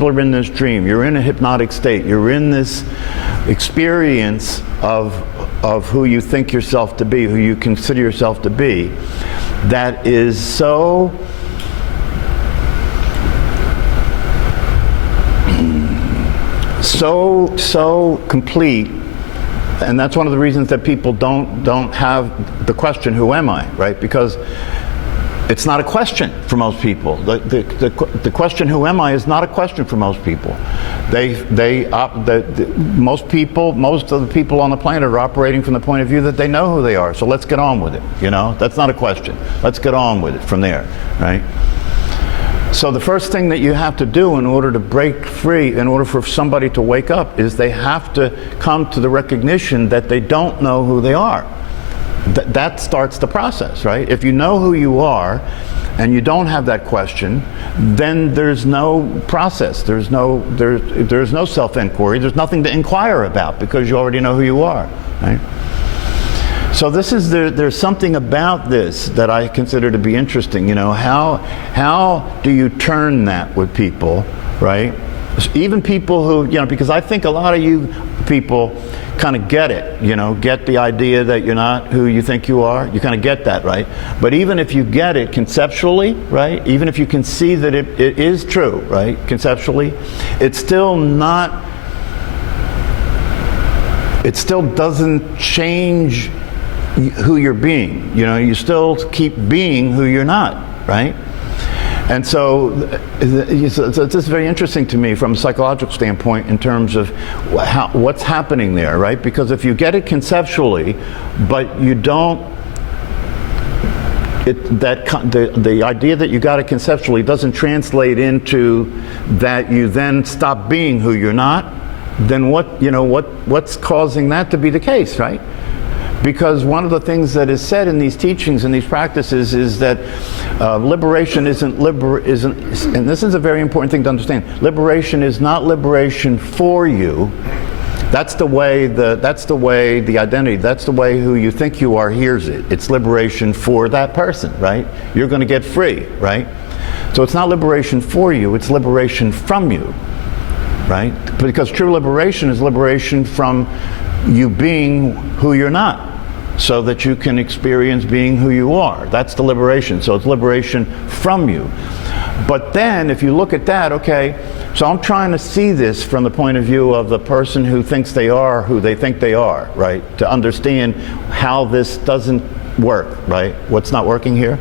people are in this dream. You're in a hypnotic state. You're in this experience of who you think yourself to be, who you consider yourself to be, that is so complete. And that's one of the reasons that people don't have the question, who am I, right? Because it's not a question for most people. The question, who am I, is not a question for most people. Most of the people on the planet are operating from the point of view that they know who they are. So let's get on with it, you know? That's not a question. Let's get on with it from there, right? So the first thing that you have to do in order to break free, in order for somebody to wake up, is they have to come to the recognition that they don't know who they are. That starts the process, right? If you know who you are and you don't have that question, then there's no process. There's no self-inquiry. There's nothing to inquire about because you already know who you are, right? So there's something about this that I consider to be interesting. You know, how do you turn that with people, right? Even people who, you know, because I think a lot of you people kind of get it, you know, get the idea that you're not who you think you are. You kind of get that, right? But even if you get it conceptually, right? Even if you can see that it is true, right? Conceptually, it's still not, it still doesn't change who you're being. You know, you still keep being who you're not, right? And so this is very interesting to me from a psychological standpoint in terms of what's happening there, right? Because if you get it conceptually, but you don't, the idea that you got it conceptually doesn't translate into that you then stop being who you're not, then what's causing that to be the case, right? Because one of the things that is said in these teachings and these practices is that liberation isn't, and this is a very important thing to understand, liberation is not liberation for you. That's the way the identity, that's the way who you think you are hears it. It's liberation for that person, right? You're going to get free, right? So it's not liberation for you, it's liberation from you, right? Because true liberation is liberation from you being who you're not, so that you can experience being who you are. That's the liberation. So it's liberation from you. But then if you look at that, okay, so I'm trying to see this from the point of view of the person who thinks they are who they think they are, right? To understand how this doesn't work, right? What's not working here?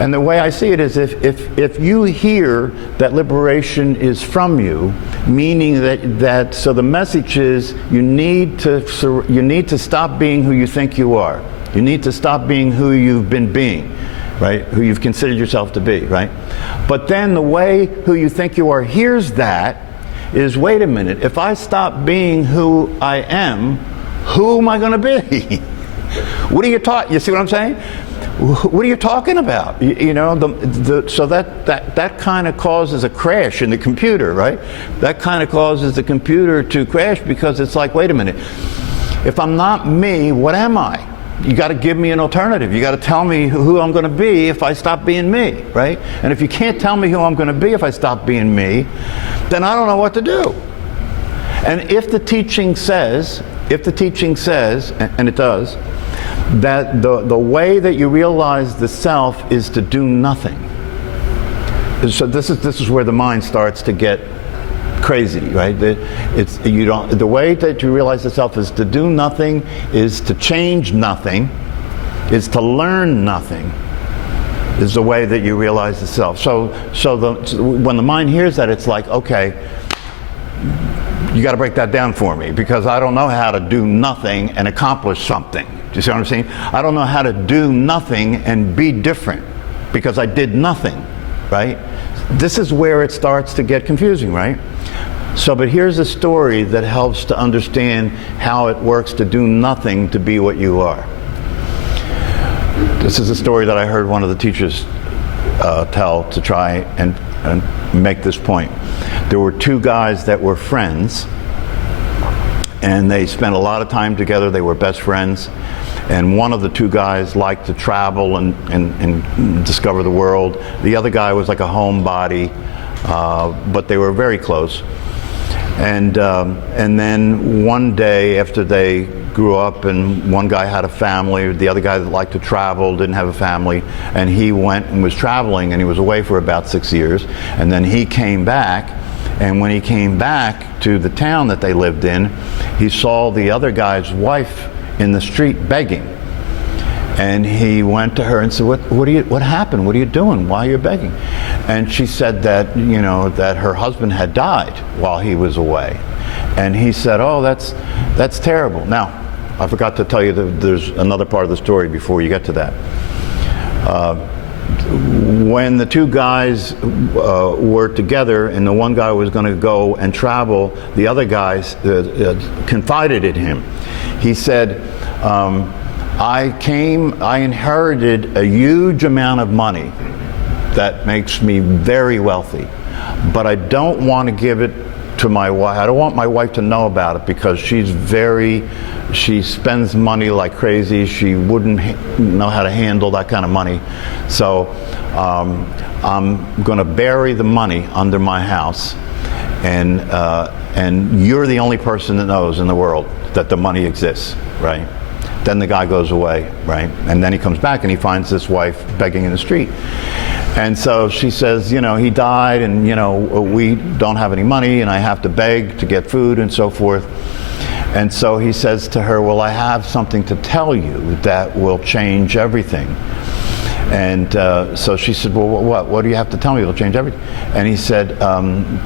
And the way I see it is if you hear that liberation is from you, meaning that so the message is you need to stop being who you think you are. You need to stop being who you've been being, right? Who you've considered yourself to be, right? But then the way who you think you are hears that is, wait a minute, if I stop being who I am, who am I going to be? What are you talking? You see what I'm saying? What are you talking about? You know, so that kind of causes a crash in the computer, right? That kind of causes the computer to crash because it's like, wait a minute, if I'm not me, what am I? You got to give me an alternative. You got to tell me who I'm going to be if I stop being me, right? And if you can't tell me who I'm going to be if I stop being me, then I don't know what to do. And if the teaching says, and it does, that the way that you realize the self is to do nothing. So this is where the mind starts to get crazy, right? The way that you realize the self is to do nothing, is to change nothing, is to learn nothing, is the way that you realize the self. So when the mind hears that, it's like, okay, you got to break that down for me, because I don't know how to do nothing and accomplish something. Do you see what I'm saying? I don't know how to do nothing and be different because I did nothing, right? This is where it starts to get confusing, right? So, but here's a story that helps to understand how it works to do nothing to be what you are. This is a story that I heard one of the teachers tell to try and make this point. There were two guys that were friends, and they spent a lot of time together. They were best friends. And one of the two guys liked to travel and discover the world. The other guy was like a homebody, but they were very close. And then one day after they grew up, and one guy had a family, the other guy that liked to travel didn't have a family, and he went and was traveling, and he was away for about 6 years, and then he came back, and when he came back to the town that they lived in, he saw the other guy's wife in the street begging. And he went to her and said, what happened? What are you doing? Why are you begging? And she said that, you know, that her husband had died while he was away. And he said, oh, that's terrible. Now, I forgot to tell you that there's another part of the story before you get to that. When the two guys were together and the one guy was going to go and travel, the other guys confided in him. He said, I inherited a huge amount of money that makes me very wealthy, but I don't want to give it to my wife. I don't want my wife to know about it because she spends money like crazy. She wouldn't know how to handle that kind of money. So I'm going to bury the money under my house, and you're the only person that knows in the world that the money exists, right? Then the guy goes away, right? And then he comes back and he finds this wife begging in the street. And so she says, you know, he died, and, you know, we don't have any money, and I have to beg to get food and so forth. And so he says to her, well, I have something to tell you that will change everything. And so she said, well, what do you have to tell me? It'll change everything. And he said,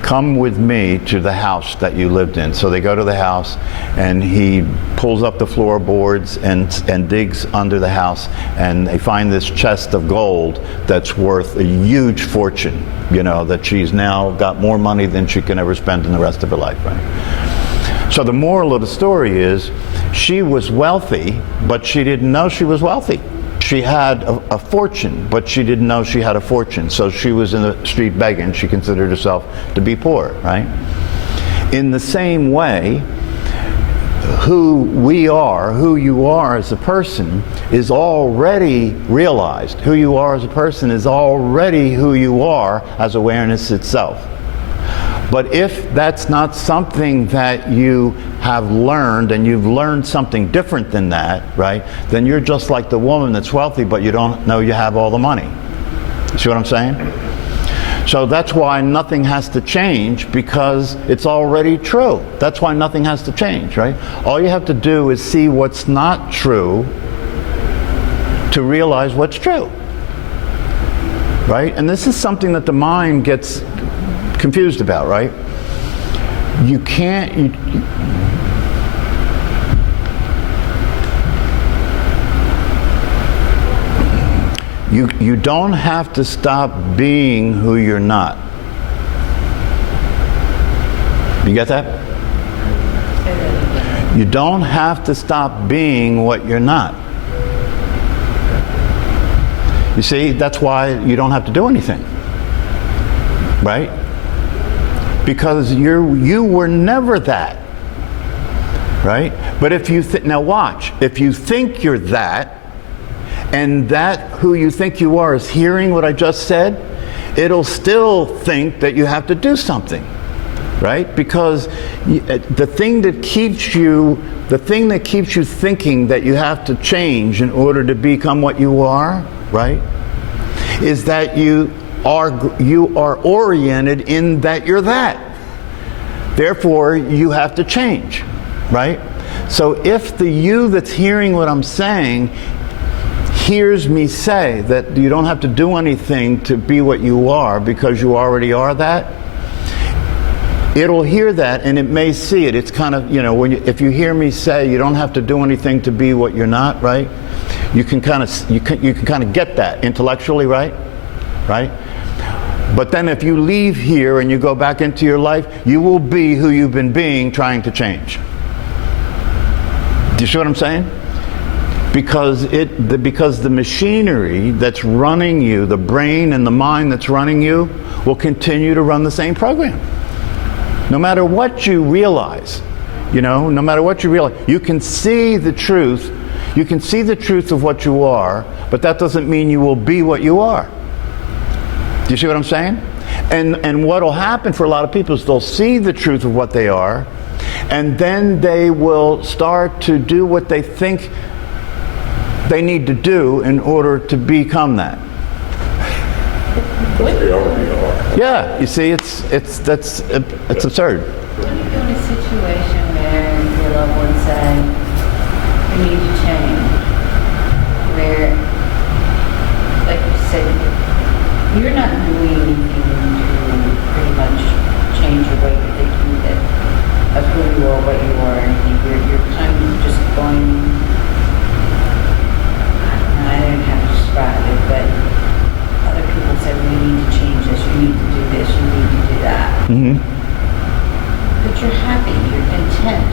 come with me to the house that you lived in. So they go to the house, and he pulls up the floorboards and digs under the house, and they find this chest of gold that's worth a huge fortune, you know, that she's now got more money than she can ever spend in the rest of her life, right? So the moral of the story is, she was wealthy, but she didn't know she was wealthy. She had a fortune, but she didn't know she had a fortune. So she was in the street begging. She considered herself to be poor, right? In the same way, who we are, who you are as a person, is already realized. Who you are as a person is already who you are as awareness itself. But if that's not something that you have learned, and you've learned something different than that, right, then you're just like the woman that's wealthy, but you don't know you have all the money. See what I'm saying? So that's why nothing has to change, because it's already true. That's why nothing has to change, right? All you have to do is see what's not true to realize what's true, right? And this is something that the mind gets confused about, right? You can't, you don't have to stop being who you're not. You get that? You don't have to stop being what you're not. You see, that's why you don't have to do anything, right? Because you were never that, right? But if you now watch, if you think you're that, and that who you think you are is hearing what I just said, it'll still think that you have to do something, right? Because the thing that keeps you thinking that you have to change in order to become what you are, right, is that you are oriented in that you're that. Therefore, you have to change, right? So if the you that's hearing what I'm saying hears me say that you don't have to do anything to be what you are because you already are that, it'll hear that and it may see it. It's kind of, you know, if you hear me say you don't have to do anything to be what you're not, right? You can kind of get that intellectually, right? Right? But then if you leave here and you go back into your life, you will be who you've been being trying to change. Do you see what I'm saying? Because the machinery that's running you, the brain and the mind that's running you, will continue to run the same program. No matter what you realize, you know, no matter what you realize, you can see the truth. You can see the truth of what you are, but that doesn't mean you will be what you are. Do you see what I'm saying? And what will happen for a lot of people is they'll see the truth of what they are, and then they will start to do what they think they need to do in order to become that. They already are. Yeah, you see, it's absurd. What do you do in a situation where your loved ones say, you need to change? Where, like you said, you're not doing anything to pretty much change your way you're thinking of who you are, what you are, or anything. You're kind of just going, I don't know how to describe it, but other people say, we need to change this, you need to do this, you need to do that. Mm-hmm. But you're happy, you're content,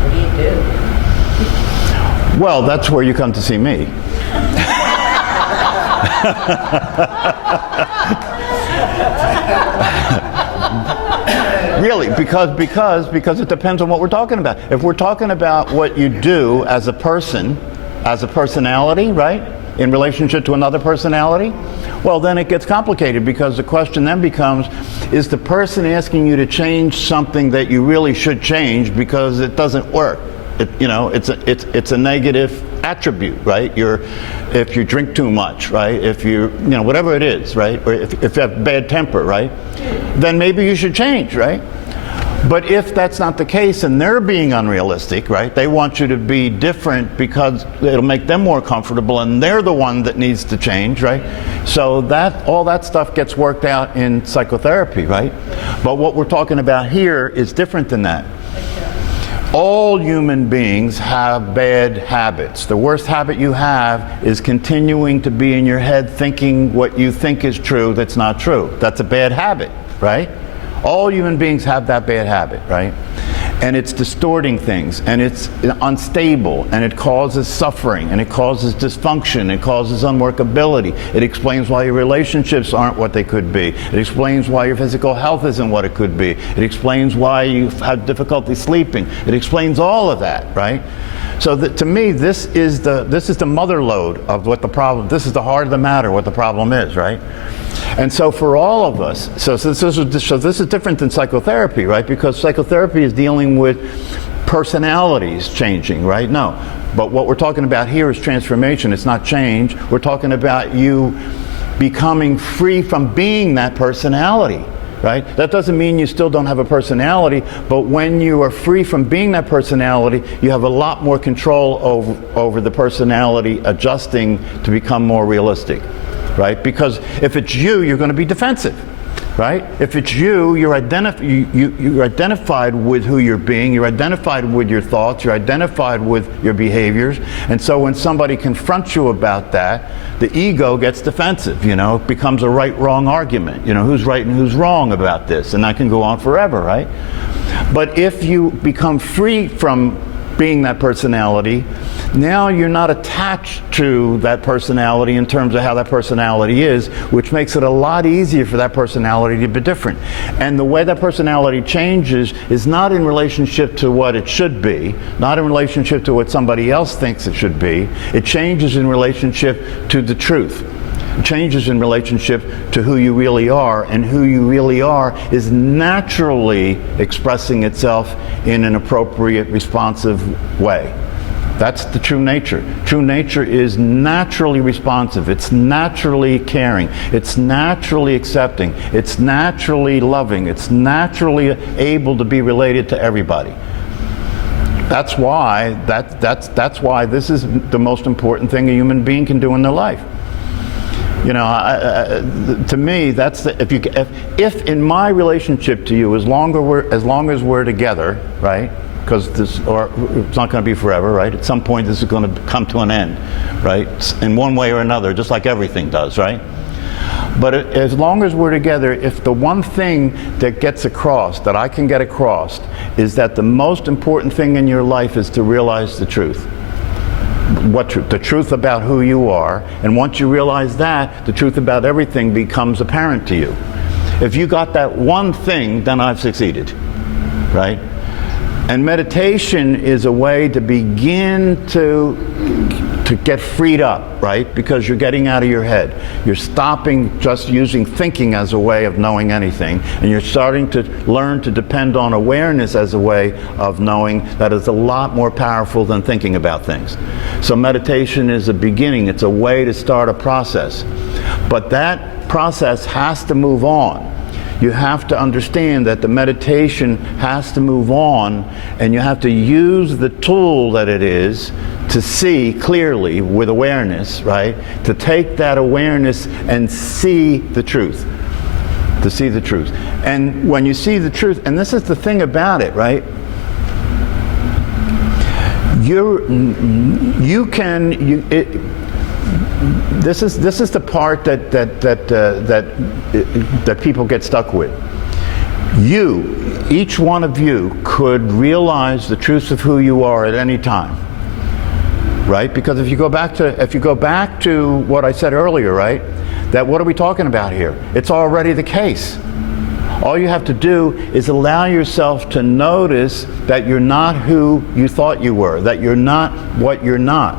what do you do? Well, that's where you come to see me. Really, because it depends on what we're talking about. If we're talking about what you do as a person, as a personality, right, in relationship to another personality, well, then it gets complicated, because the question then becomes, is the person asking you to change something that you really should change because it doesn't work? It's a negative attribute, right? If you drink too much, right? If whatever it is, right? Or if you have bad temper, right? Then maybe you should change, right? But if that's not the case and they're being unrealistic, right? They want you to be different because it'll make them more comfortable and they're the one that needs to change, right? So all that stuff gets worked out in psychotherapy, right? But what we're talking about here is different than that. All human beings have bad habits. The worst habit you have is continuing to be in your head thinking what you think is true that's not true. That's a bad habit, right? All human beings have that bad habit, right? And it's distorting things, and it's unstable, and it causes suffering, and it causes dysfunction, it causes unworkability. It explains why your relationships aren't what they could be. It explains why your physical health isn't what it could be. It explains why you have difficulty sleeping. It explains all of that, right? So to me, this is the mother lode of what the problem. This is the heart of the matter, what the problem is, right? And so for all of us, so this is different than psychotherapy, right? Because psychotherapy is dealing with personalities changing, right? No. But what we're talking about here is transformation. It's not change. We're talking about you becoming free from being that personality, right? That doesn't mean you still don't have a personality, but when you are free from being that personality, you have a lot more control over the personality adjusting to become more realistic. Right? Because if it's you, you're going to be defensive, right? If it's you, you're identified with who you're being, you're identified with your thoughts, you're identified with your behaviors, and so when somebody confronts you about that, the ego gets defensive, it becomes a right-wrong argument, who's right and who's wrong about this, and that can go on forever, right? But if you become free from being that personality, now you're not attached to that personality in terms of how that personality is, which makes it a lot easier for that personality to be different. And the way that personality changes is not in relationship to what it should be, not in relationship to what somebody else thinks it should be. It changes in relationship to the truth. It changes in relationship to who you really are, and who you really are is naturally expressing itself in an appropriate, responsive way. That's the true nature. True nature is naturally responsive. It's naturally caring. It's naturally accepting. It's naturally loving. It's naturally able to be related to everybody. That's why that's why this is the most important thing a human being can do in their life. To me, that's if in my relationship to you, as long as we're together, right? Because it's not going to be forever, right? At some point, this is going to come to an end, right? In one way or another, just like everything does, right? But as long as we're together, if the one thing that gets across, that I can get across, is that the most important thing in your life is to realize the truth. What truth? The truth about who you are. And once you realize that, the truth about everything becomes apparent to you. If you got that one thing, then I've succeeded, right? And meditation is a way to begin to to get freed up, right? Because you're getting out of your head. You're stopping just using thinking as a way of knowing anything, and you're starting to learn to depend on awareness as a way of knowing that is a lot more powerful than thinking about things. So meditation is a beginning. It's a way to start a process. But that process has to move on. You have to understand that the meditation has to move on, and you have to use the tool that it is to see clearly with awareness, right? To take that awareness and see the truth. To see the truth. And when you see the truth, and this is the thing about it, right? This is the part that people get stuck with. Each one of you could realize the truth of who you are at any time, right? Because if you go back to what I said earlier, right? That what are we talking about here? It's already the case. All you have to do is allow yourself to notice that you're not who you thought you were, that you're not what you're not.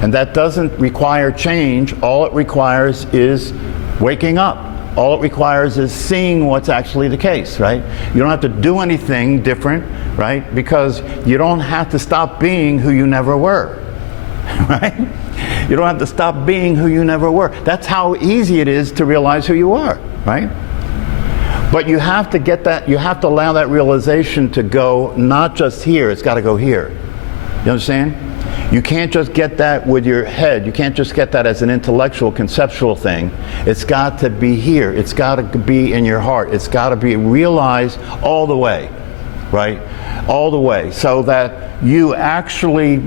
And that doesn't require change. All it requires is waking up. All it requires is seeing what's actually the case, right? You don't have to do anything different, right? Because you don't have to stop being who you never were, right? You don't have to stop being who you never were. That's how easy it is to realize who you are, right? But you have to get that, you have to allow that realization to go not just here, it's got to go here. You understand? You can't just get that with your head. You can't just get that as an intellectual, conceptual thing. It's got to be here. It's got to be in your heart. It's got to be realized all the way, right? All the way, so that you actually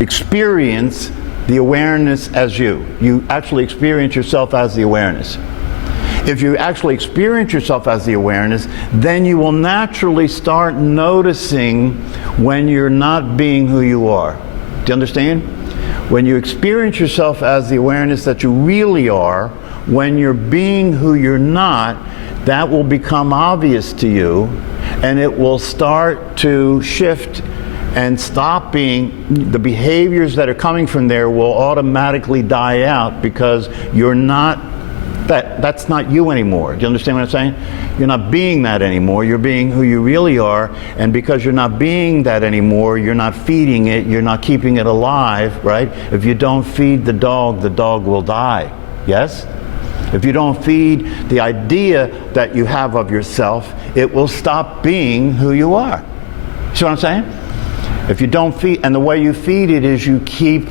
experience the awareness as you. You actually experience yourself as the awareness. If you actually experience yourself as the awareness, then you will naturally start noticing when you're not being who you are. Do you understand? When you experience yourself as the awareness that you really are, when you're being who you're not, that will become obvious to you, and it will start to shift and stop being, the behaviors that are coming from there will automatically die out because you're not, that's not you anymore. Do you understand what I'm saying? You're not being that anymore. You're being who you really are, and because you're not being that anymore, you're not feeding it, you're not keeping it alive, right? If you don't feed the dog will die. Yes? If you don't feed the idea that you have of yourself, it will stop being who you are. See what I'm saying? If you don't feed, and the way you feed it is you keep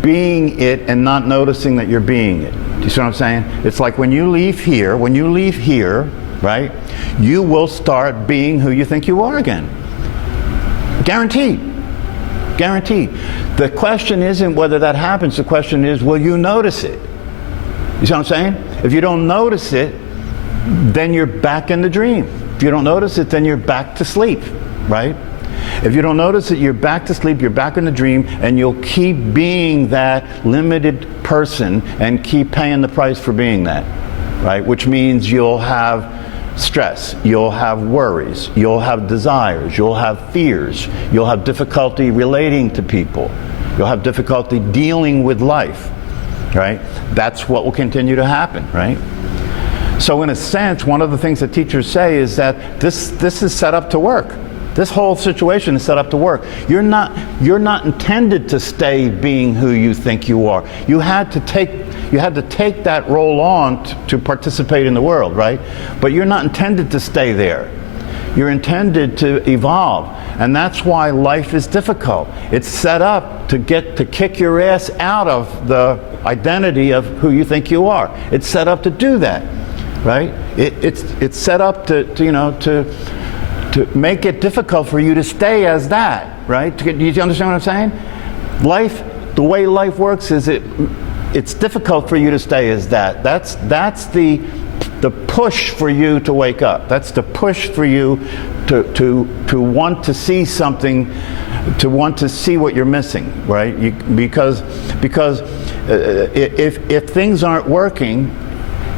being it and not noticing that you're being it. Do you see what I'm saying? It's like when you leave here, right, you will start being who you think you are again. Guaranteed. Guaranteed. The question isn't whether that happens, the question is, will you notice it? You see what I'm saying? If you don't notice it, then you're back in the dream. If you don't notice it, then you're back to sleep, right? If you don't notice it, you're back to sleep, you're back in the dream, and you'll keep being that limited person and keep paying the price for being that, right? Which means you'll have stress, you'll have worries, you'll have desires, you'll have fears, you'll have difficulty relating to people, you'll have difficulty dealing with life, right? That's what will continue to happen, right? So in a sense, one of the things that teachers say is that this is set up to work. This whole situation is set up to work. You're not intended to stay being who you think you are. You had to take that role on to participate in the world, right? But you're not intended to stay there. You're intended to evolve. And that's why life is difficult. It's set up to kick your ass out of the identity of who you think you are. It's set up to do that, right? It's set up to make it difficult for you to stay as that, right? Do you understand what I'm saying? Life, the way life works is it's difficult for you to stay as that. That's the push for you to wake up. That's the push for you to want to see something, to want to see what you're missing, right? Because if things aren't working,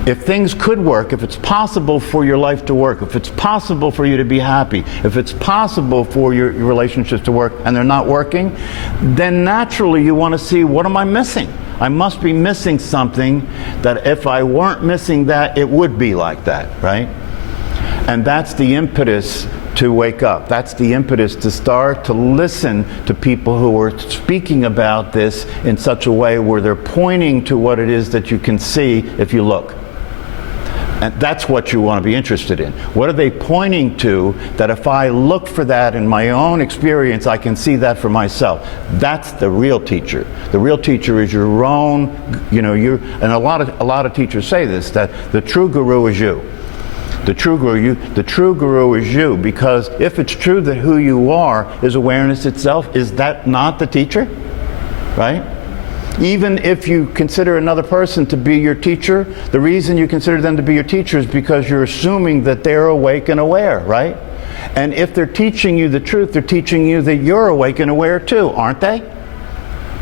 If things could work, if it's possible for your life to work, if it's possible for you to be happy, if it's possible for your relationships to work and they're not working, then naturally you want to see, what am I missing? I must be missing something that if I weren't missing that, it would be like that, right? And that's the impetus to wake up. That's the impetus to start to listen to people who are speaking about this in such a way where they're pointing to what it is that you can see if you look. And that's what you want to be interested in. What are they pointing to that if I look for that in my own experience, I can see that for myself? That's the real teacher. The real teacher is your own, and a lot of teachers say this, that the true guru is you. The true guru is you, because if it's true that who you are is awareness itself, is that not the teacher? Right? Even if you consider another person to be your teacher, the reason you consider them to be your teacher is because you're assuming that they're awake and aware, right? And if they're teaching you the truth, they're teaching you that you're awake and aware too, aren't they?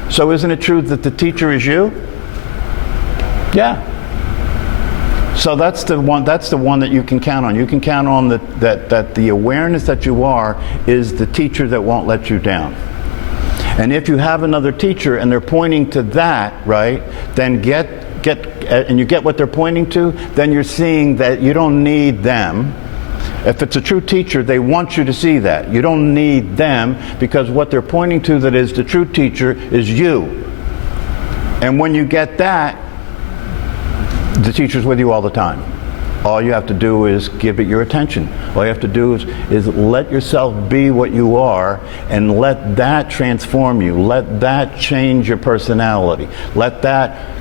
So isn't it true that the teacher is you? Yeah. So that's the one that you can count on. You can count on that the awareness that you are is the teacher that won't let you down. And if you have another teacher and they're pointing to that, right, then and you get what they're pointing to, then you're seeing that you don't need them. If it's a true teacher, they want you to see that. You don't need them, because what they're pointing to that is the true teacher is you. And when you get that, the teacher's with you all the time. All you have to do is give it your attention. All you have to do is let yourself be what you are, and let that transform you. Let that change your personality. Let that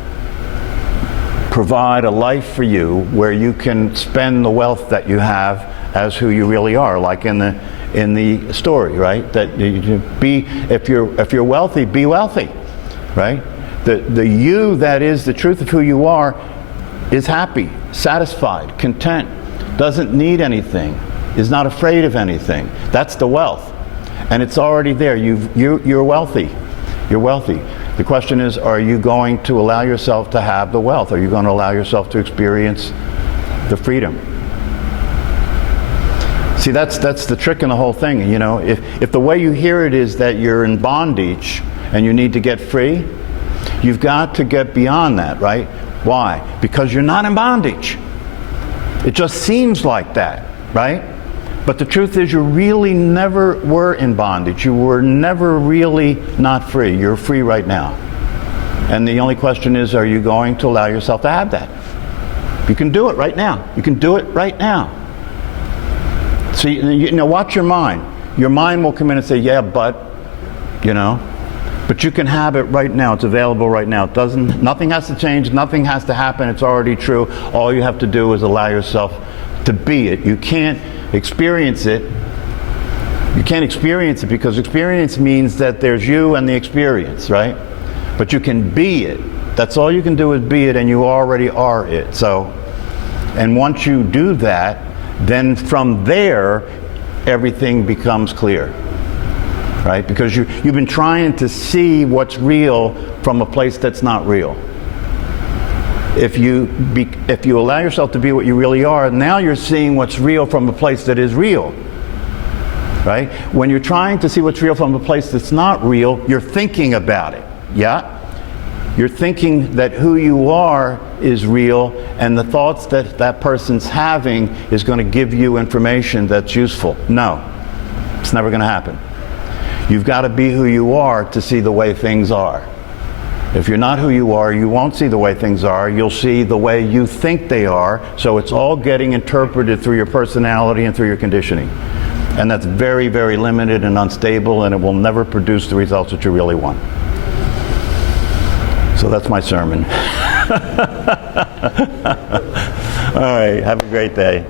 provide a life for you where you can spend the wealth that you have as who you really are, like in the story, right? That you be, if you're wealthy, be wealthy, right? The you that is the truth of who you are is happy, satisfied, content, doesn't need anything, is not afraid of anything. That's the wealth. And it's already there. You're wealthy. You're wealthy. The question is, are you going to allow yourself to have the wealth? Are you going to allow yourself to experience the freedom? See, that's the trick in the whole thing. If the way you hear it is that you're in bondage and you need to get free, you've got to get beyond that, right? Why? Because you're not in bondage. It just seems like that, right? But the truth is, you really never were in bondage. You were never really not free. You're free right now. And the only question is, are you going to allow yourself to have that? You can do it right now. You can do it right now. See, watch your mind. Your mind will come in and say, yeah, but you can have it right now. It's available right now. Nothing has to change. Nothing has to happen. It's already true. All you have to do is allow yourself to be it. You can't experience it. You can't experience it because experience means that there's you and the experience, right? But you can be it. That's all you can do is be it, and you already are it. So, and once you do that, then from there, everything becomes clear. Right? Because you've been trying to see what's real from a place that's not real. If you allow yourself to be what you really are, now you're seeing what's real from a place that is real. Right? When you're trying to see what's real from a place that's not real, you're thinking about it. Yeah? You're thinking that who you are is real, and the thoughts that that person's having is going to give you information that's useful. No. It's never going to happen. You've got to be who you are to see the way things are. If you're not who you are, you won't see the way things are. You'll see the way you think they are. So it's all getting interpreted through your personality and through your conditioning. And that's very, very limited and unstable, and it will never produce the results that you really want. So that's my sermon. All right, have a great day.